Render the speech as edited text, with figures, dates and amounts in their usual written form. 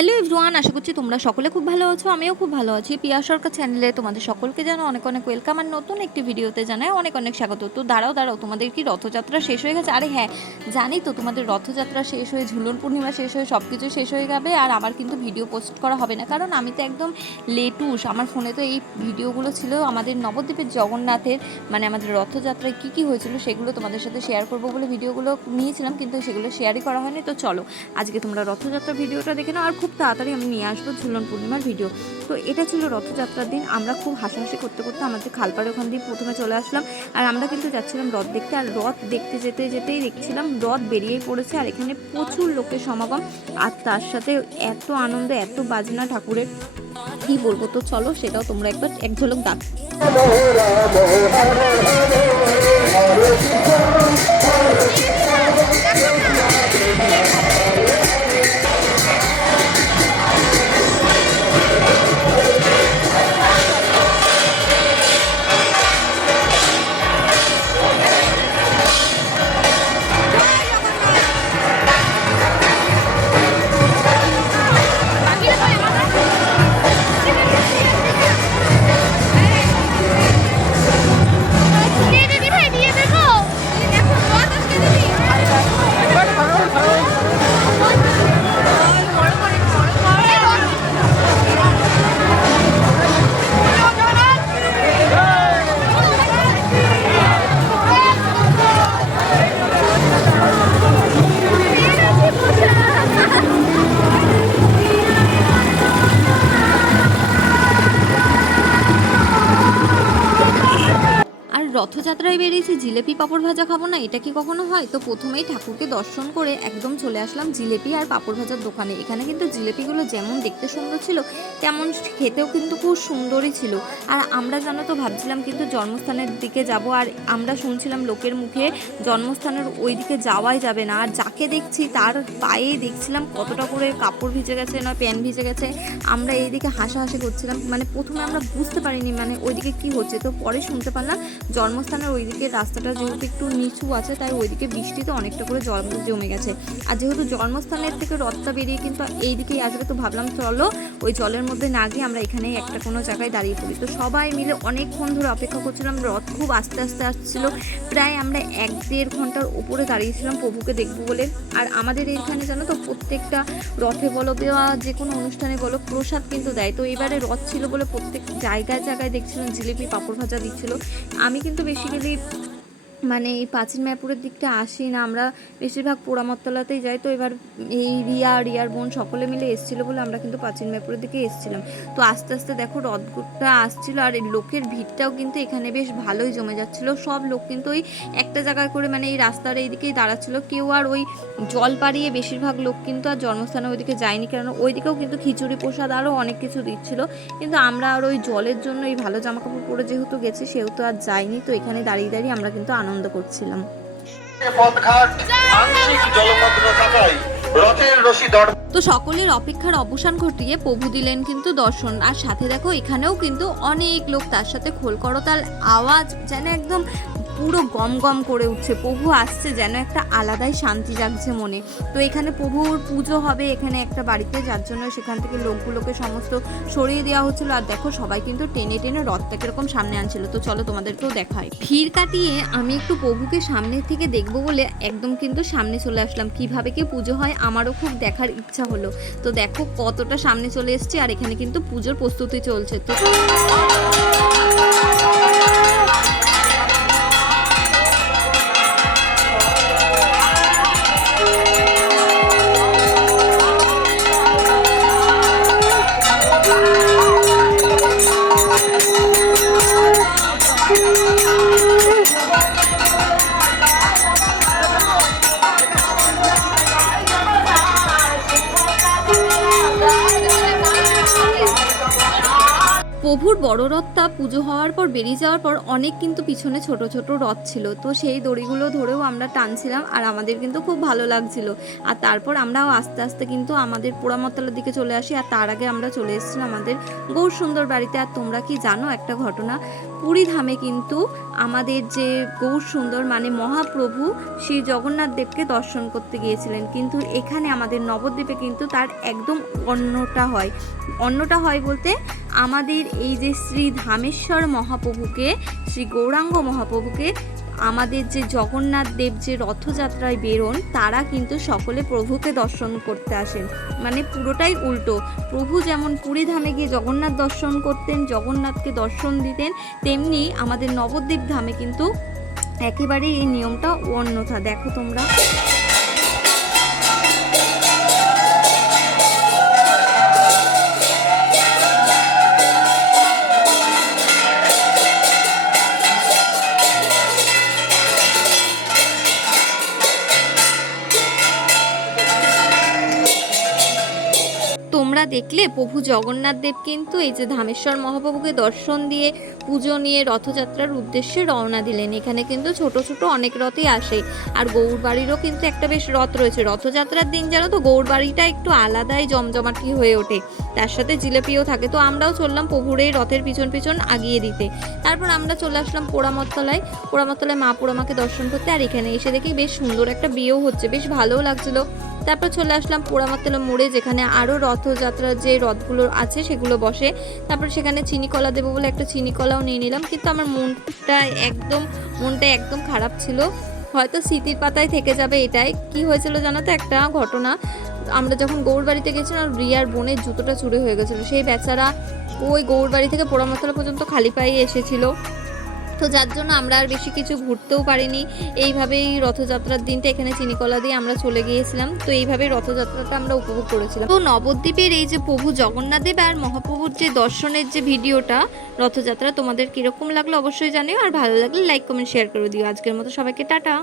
Hello everyone, আশা করছি তোমরা সকলে খুব ভালো আছো। আমিও খুব ভালো আছি। পিয়া সরকার চ্যানেলে তোমাদের সকলকে জানো অনেক অনেক ওয়েলকাম, আর নতুন একটি ভিডিওতে জানাই অনেক অনেক স্বাগত। তো দাঁড়াও, তোমাদের কি রথযাত্রা শেষ হয়ে গেছে? আরে হ্যাঁ, জানি তো তোমাদের রথযাত্রা শেষ হয়ে ঝুলন পূর্ণিমা শেষ হয়ে সব কিছু শেষ হয়ে যাবে, আর আমার কিন্তু ভিডিও পোস্ট করা হবে না, কারণ আমি তো একদম লেটুস। আমার ফোনে তো এই ভিডিওগুলো ছিল আমাদের নবদ্বীপের জগন্নাথের, মানে আমাদের রথযাত্রায় কী কী হয়েছিল সেগুলো তোমাদের সাথে শেয়ার করবো বলে ভিডিওগুলো নিয়েছিলাম, কিন্তু সেগুলো শেয়ারই করা হয়নি। তো চলো আজকে তোমরা রথযাত্রার ভিডিওটা দেখে নাও, আর খুব তাড়াতাড়ি আমি নিয়ে আসবো ঝুলন পূর্ণিমার ভিডিও। তো এটা ছিল রথযাত্রার দিন। আমরা খুব হাসাহাসি করতে করতে আমাদের খালপাড়ে ওখান দিয়ে প্রথমে চলে আসলাম, আর আমরা কিন্তু যাচ্ছিলাম রথ দেখতে। আর রথ দেখতে যেতেই দেখছিলাম রথ বেরিয়েই পড়েছে, আর এখানে প্রচুর লোকের সমাগম, আর তার সাথে এত আনন্দ, এত বাজনা ঠাকুরের, কি বলবো। তো চলো সেটাও তোমরা একবার এক ঝলক দেখ। রথযাত্রায় বেরিয়েছি জিলেপি পাঁপড় ভাজা খাবো না, এটা কি কখনো হয়? তো প্রথমেই ঠাকুরকে দর্শন করে একদম চলে আসলাম জিলেপি আর পাঁপড় ভাজার দোকানে। এখানে কিন্তু জিলেপিগুলো যেমন দেখতে সুন্দর ছিল, তেমন খেতেও কিন্তু খুব সুন্দরই ছিল। আর আমরা জানো তো ভাবছিলাম কিন্তু জন্মস্থানের দিকে যাব, আর আমরা শুনছিলাম লোকের মুখে জন্মস্থানের ওই দিকে যাওয়াই যাবে না। আর যাকে দেখছি তার পায়ে দেখছিলাম কতটা করে কাপড় ভিজে গেছে, নয় প্যান্ট ভিজে গেছে। আমরা এইদিকে হাসাহাসি করছিলাম, মানে প্রথমে আমরা বুঝতে পারিনি মানে ওইদিকে কি হচ্ছে। তো পরে শুনতে পারলাম জন্মস্থানের ওইদিকে রাস্তাটা যেহেতু একটু নিচু আছে, তাই ওইদিকে বৃষ্টিতে অনেকটা করে জল জমে গেছে। আর যেহেতু জন্মস্থানের থেকে রথটা বেরিয়ে কিন্তু এইদিকেই আসবে, তো ভাবলাম চলো ওই জলের মধ্যে না গিয়ে আমরা এখানেই একটা কোনো জায়গায় দাঁড়িয়ে পড়ি। তো সবাই মিলে অনেকক্ষণ ধরে অপেক্ষা করছিলাম, রথ খুব আস্তে আস্তে আসছিল। প্রায় আমরা 1-1.5 ঘন্টার উপরে দাঁড়িয়েছিলাম প্রভুকে দেখবো বলে। আর আমাদের এইখানে জানো তো প্রত্যেকটা রথে বলো বা যে কোনো অনুষ্ঠানে বলো প্রসাদ কিন্তু দেয়। তো এবারে রথ ছিল বলে প্রত্যেক জায়গায় জায়গায় দেখছিলাম জিলিপি পাঁপড় ভাজা দিচ্ছিল। আমি কিন্তু বেসিক্যালি মানে এই প্রাচীন মায়াপুরের দিকটা আসি না, আমরা বেশিরভাগ পোড়ামতলাতেই যাই। তো এবার এই রিয়ার বোন সকলে মিলে এসেছিলো বলে আমরা কিন্তু প্রাচীন মায়াপুরের দিকে এসেছিলাম। তো আস্তে আস্তে দেখো রথটা আসছিলো, আর এই লোকের ভিড়টাও কিন্তু এখানে বেশ ভালোই জমে যাচ্ছিলো। সব লোক কিন্তু ওই একটা জায়গায় করে মানে এই রাস্তার এই দিকেই দাঁড়াচ্ছিলো, কেউ আর ওই জল পাড়িয়ে বেশিরভাগ লোক কিন্তু আর জন্মস্থানে ওইদিকে যায়নি, কারণ ওইদিকেও কিন্তু খিচুড়ি প্রসাদ আরও অনেক কিছু দিচ্ছিলো। কিন্তু আমরা আর ওই জলের জন্য এই ভালো জামাকাপড় পরে যেহেতু গেছি সেহেতু আর যাইনি। তো এখানে দাঁড়িয়ে দাঁড়িয়ে আমরা কিন্তু আনন্দ করছিলাম। তো সকলের অপেক্ষার অবসান ঘটিয়ে প্রভু দিলেন কিন্তু দর্শন, আর সাথে দেখো এখানেও কিন্তু অনেক লোক, তার সাথে খোল করতাল আওয়াজ যেন একদম পুরো গম গম করে উঠছে। প্রভু আসছে যেন একটা আলাদাই শান্তি জাগছে মনে। তো এখানে প্রভুর পুজো হবে এখানে একটা বাড়িতে, যার জন্য সেখান থেকে লোকগুলোকে সমস্ত সরিয়ে দেওয়া হচ্ছিল। আর দেখো সবাই কিন্তু টেনে টেনে রথটা কিরকম সামনে আনছিল। তো চলো তোমাদেরকেও দেখায়। ভিড় কাটিয়ে আমি একটু প্রভুকে সামনে থেকে দেখবো বলে একদম কিন্তু সামনে চলে আসলাম। কিভাবে কি পুজো হয় আমারও খুব দেখার ইচ্ছা হলো। তো দেখো কতটা সামনে চলে এসেছি, আর এখানে কিন্তু পুজোর প্রস্তুতি চলছে। তো প্রভুর বড় রথটা পুজো হওয়ার পর বেরিয়ে যাওয়ার পর অনেক কিন্তু পিছনে ছোট ছোট রথ ছিল, তো সেই দড়িগুলো ধরেও আমরা টানছিলাম আর আমাদের কিন্তু খুব ভালো লাগছিল। আর তারপর আমরাও আস্তে আস্তে কিন্তু আমাদের পোড়ামতলার দিকে চলে আসি, আর তার আগে আমরা চলে এসেছিলাম আমাদের গৌর সুন্দর বাড়িতে। আর তোমরা কি জানো একটা ঘটনা, পুরী ধামে কিন্তু আমাদের যে গৌর সুন্দর মানে মহাপ্রভু শ্রী জগন্নাথ দেবকে দর্শন করতে গিয়েছিলেন, কিন্তু এখানে আমাদের নবদ্বীপে কিন্তু তার একদম অন্যটা হয় বলতে আমাদের এই যে শ্রী ধামেশ্বর মহাপ্রভুকে, শ্রী গৌরাঙ্গ মহাপ্রভুকে আমাদের যে জগন্নাথ দেব যে রথযাত্রায় বেরোন তারা কিন্তু সকলে প্রভুকে দর্শন করতে আসেন, মানে পুরোটাই উল্টো। প্রভু যেমন পুরী ধামে গিয়ে জগন্নাথ দর্শন করতেন, জগন্নাথকে দর্শন দিতেন, তেমনি আমাদের নবদ্বীপ ধামে কিন্তু একেবারেই এই নিয়মটা অন্যথা। দেখো তোমরা, তোমরা দেখলে প্রভু জগন্নাথ দেব কিন্তু এই যে ধামেশ্বর মহাপ্রভুকে দর্শন দিয়ে পুজো নিয়ে রথযাত্রার উদ্দেশ্যে রওনা দিলেন। এখানে কিন্তু ছোট ছোট অনেক রথই আসে, আর গৌরবাড়িরও কিন্তু একটা বেশ রথ রয়েছে। রথযাত্রার দিন জানো তো গৌরবাড়িটা একটু আলাদাই জমজমাটি হয়ে ওঠে, তার সাথে জিলেপিও থাকে। তো আমরাও চললাম প্রভুর এই রথের পিছন পিছন আগিয়ে দিতে। তারপর আমরা চলে আসলাম পোড়ামতলায় মা পোড়ামাকে দর্শন করতে। আর এখানে এসে দেখি বেশ সুন্দর একটা বিয়েও হচ্ছে, বেশ ভালোও লাগছিল। তারপর চলে আসলাম পোড়ামাতলা মোড়ে, যেখানে আরও রথযাত্রার যে রথগুলো আছে সেগুলো বসে। তারপর সেখানে চিনিকলা দেবো বলে একটা চিনিকলাও নিয়ে নিলাম, কিন্তু আমার মনটা একদম খারাপ ছিল, হয়তো স্মৃতির পাতায় থেকে যাবে। এটাই কি হয়েছিল জানো তো, একটা ঘটনা। আমরা যখন গৌর বাড়িতে গেছিলাম, রিয়ার বোনের জুতোটা চুরি হয়ে গেছিলো। সেই বেচারা ওই গৌর বাড়ি থেকে পোড়ামাতলা পর্যন্ত খালি পায়ে এসেছিল, তো যার জন্য আমরা আর বেশি কিছু ঘুরতেও পারিনি। এইভাবেই রথযাত্রার দিনটা এখানে চিনিকলা দিয়ে আমরা চলে গিয়েছিলাম। তো এইভাবেই রথযাত্রাটা আমরা উপভোগ করেছিলাম। তো নবদ্বীপের এই যে প্রভু জগন্নাথ দেব আর মহাপ্রভুর যে দর্শনের যে ভিডিওটা রথযাত্রা, তোমাদের কিরকম লাগলো অবশ্যই জানিও, আর ভালো লাগলে লাইক কমেন্ট শেয়ার করে দিও। আজকের মতো সবাইকে টাটা।